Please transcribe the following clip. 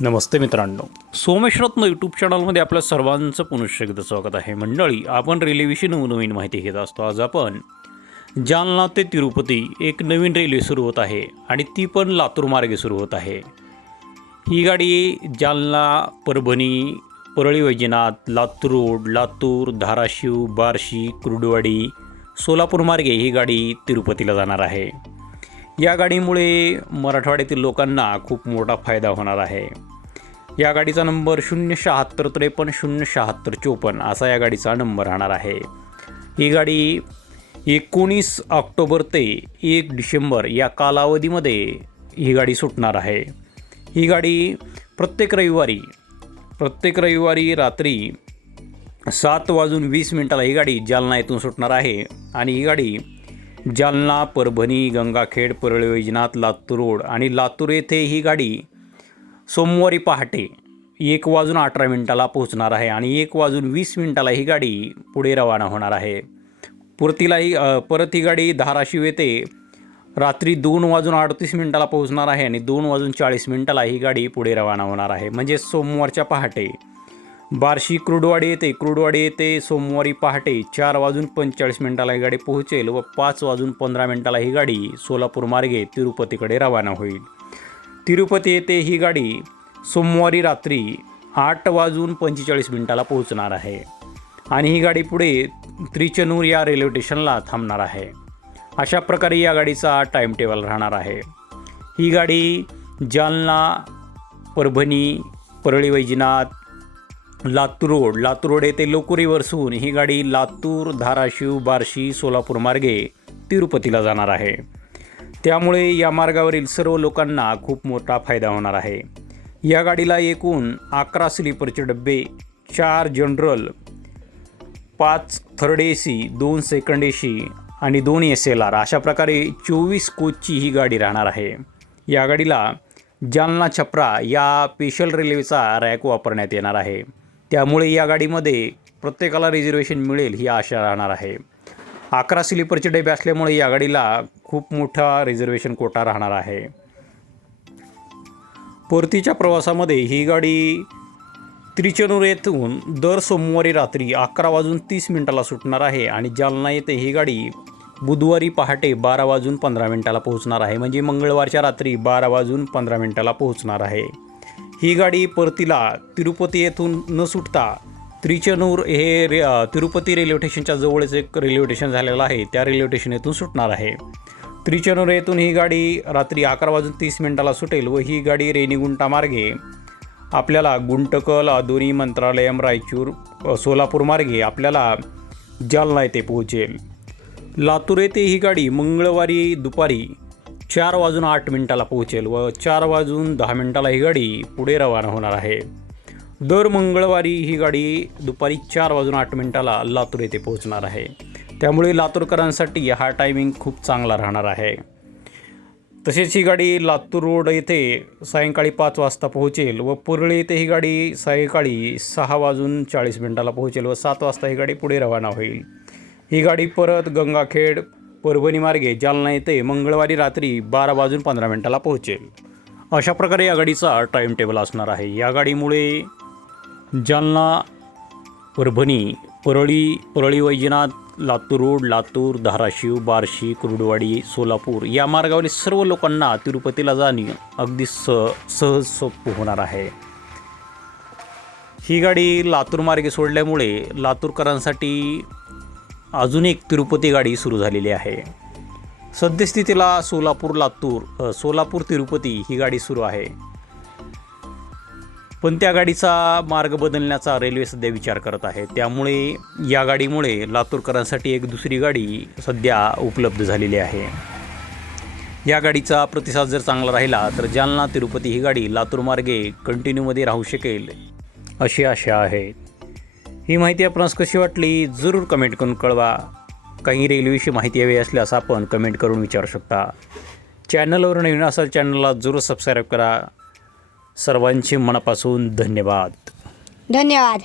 नमस्ते मित्रांनो. सोमेश्रत्न यूट्यूब चॅनलमध्ये आपल्या सर्वांचं पुनश्च एकदा स्वागत आहे. मंडळी आपण रेल्वेविषयी नवनवीन माहिती घेत असतो. आज आपण जालना ते तिरुपती एक नवीन रेल्वे सुरू होत आहे आणि ती पण लातूर मार्गे सुरू होत आहे. ही गाडी जालना परभणी परळी वैजनाथ लातूर रोड लातूर धाराशिव बार्शी कुर्डवाडी सोलापूर मार्गे ही गाडी तिरुपतीला जाणार आहे. या गाडीमुळे मराठवाड्यातील लोकांना खूप मोठा फायदा होणार आहे. या गाडीचा नंबर शून्य शहात्तर त्रेपन्न शून्य शहात्तर चोपन्न असा या गाडीचा नंबर राहणार आहे. ही गाडी एकोणीस ऑक्टोबर ते एक डिसेंबर या कालावधीमध्ये ही गाडी सुटणार आहे. ही गाडी प्रत्येक रविवारी प्रत्येक रविवारी रात्री सात वाजून वीस मिनिटाला ही गाडी जालना येथून सुटणार आहे आणि ही गाडी जालना परभणी गंगाखेड परळ वैजनाथ लातूर रोड आणि लातूर येथे ही गाडी सोमवारी पहाटे एक वाजून अठरा मिनिटाला पोहोचणार आहे आणि एक वाजून वीस मिनिटाला ही गाडी पुढे रवाना होणार आहे. परतीला ही परत ही गाडी धाराशिव येथे रात्री दोन वाजून अडतीस मिनिटाला पोहोचणार आहे आणि दोन वाजून चाळीस मिनिटाला ही गाडी पुढे रवाना होणार आहे. म्हणजे सोमवारच्या पहाटे बार्शी क्रुडवाडी येथे क्रुडवाडी येथे सोमवारी पहाटे चार वाजून पंचेचाळीस मिनिटाला ही गाडी पोहोचेल व पाच वाजून पंधरा मिनिटाला ही गाडी सोलापूर मार्गे तिरुपतीकडे रवाना होईल. तिरुपती येथे ही गाडी सोमवारी रात्री आठ वाजून पंचेचाळीस मिनिटाला पोहोचणार आहे आणि ही गाडी पुढे त्रिचनूर या रेल्वे स्टेशनला थांबणार आहे. अशा प्रकारे या गाडीचा टाईम टेबल राहणार आहे. ही गाडी जालना परभणी परळी वैजनाथ लातूर रोड लातूर रोड येथे लोकुरीवरसून ही गाडी लातूर धाराशिव बार्शी सोलापूर मार्गे तिरुपतीला जाणार आहे. त्यामुळे या मार्गावरील सर्व लोकांना खूप मोठा फायदा होणार आहे. या गाडीला एकूण अकरा स्लीपरचे डबे चार जनरल पाच थर्ड ए सी दोन सेकंड ए सी आणि दोन एस एल आर अशा प्रकारे चोवीस कोचची ही गाडी राहणार आहे. या गाडीला जालना छपरा या स्पेशल रेल्वेचा रॅक वापरण्यात येणार आहे. त्यामुळे या गाडीमध्ये प्रत्येकाला रिझर्वेशन मिळेल ही आशा राहणार आहे. अकरा स्लीपरचे डबे असल्यामुळे या गाडीला खूप मोठा रिझर्वेशन कोटा राहणार आहे. परतीच्या प्रवासामध्ये ही गाडी त्रिचनूर येथून दर सोमवारी रात्री अकरा वाजून तीस मिनिटाला सुटणार आहे आणि जालना येथे ही गाडी बुधवारी पहाटे बारा वाजून पंधरा मिनिटाला पोहोचणार आहे. म्हणजे मंगळवारच्या रात्री बारा वाजून पंधरा मिनिटाला पोहोचणार आहे. ही गाडी परतीला तिरुपती येथून न सुटता त्रिचनूर हे रे तिरुपती रेल्वे स्टेशनच्या जवळच एक रेल्वे स्टेशन झालेलं आहे. त्या रेल्वे स्टेशन येथून सुटणार आहे. त्रिचनूर येथून ही गाडी रात्री अकरा वाजून तीस मिनिटाला सुटेल व ही गाडी रेणीगुंटा मार्गे आपल्याला गुंटकल आदोनी मंत्रालयम रायचूर सोलापूरमार्गे सोलापूर मार्गे आपल्याला जालना येथे पोहोचेल. लातूर येथे ही गाडी मंगळवारी दुपारी चार वाजून आठ मिनिटाला पोहोचेल व चार वाजून दहा मिनिटाला ही गाडी पुढे रवाना होणार आहे. दर मंगळवारी ही गाडी दुपारी चार वाजून आठ मिनिटाला लातूर येथे पोहोचणार आहे. त्यामुळे लातूरकरांसाठी हा टायमिंग खूप चांगला राहणार आहे. तसेच ही गाडी लातूर रोड येथे सायंकाळी पाच वाजता पोहोचेल व पुरळी येथे ही गाडी सायंकाळी सहा वाजून चाळीस मिनिटाला पोहोचेल व सात वाजता ही गाडी पुढे रवाना होईल. ही गाडी परत गंगाखेड परभणी मार्गे जालना येथे मंगळवारी रात्री बारा वाजून पंधरा मिनिटाला पोहोचेल. अशा प्रकारे या गाडीचा टाईम टेबल असणार आहे. या गाडीमुळे जालना परभणी परळी परळी वैजनाथ लातूर रोड लातूर धाराशिव बार्शी कुरुडवाडी सोलापूर या मार्गावरील सर्व लोकांना तिरुपतीला जाणे अगदी स सहज सोपं होणार आहे. ही गाडी लातूर मार्गे सोडल्यामुळे लातूरकरांसाठी अजून एक तिरुपती गाडी सुरू झालेली आहे. सद्यस्थितीला सोलापूर लातूर सोलापूर तिरुपती ही गाडी सुरू आहे. पण त्या गाडीचा मार्ग बदलण्याचा रेल्वे सध्या विचार करत आहे. त्यामुळे या गाडीमुळे लातूरकरांसाठी एक दुसरी गाडी सध्या उपलब्ध झालेली आहे. या गाडीचा प्रतिसाद जर चांगला राहिला तर जालना तिरुपती ही गाडी लातूरमार्गे कंटिन्यूमध्ये राहू शकेल अशी आशा आहे. ही माहिती आपणास कशी वाटली जरूर कमेंट करून कळवा. काही रेल्वेविषयी माहिती हवी असल्यास आपण कमेंट करून विचारू शकता. चॅनलवर नवीन असाल चॅनलला जरूर सबस्क्राईब करा. सर्वांचे मनापासून धन्यवाद. धन्यवाद.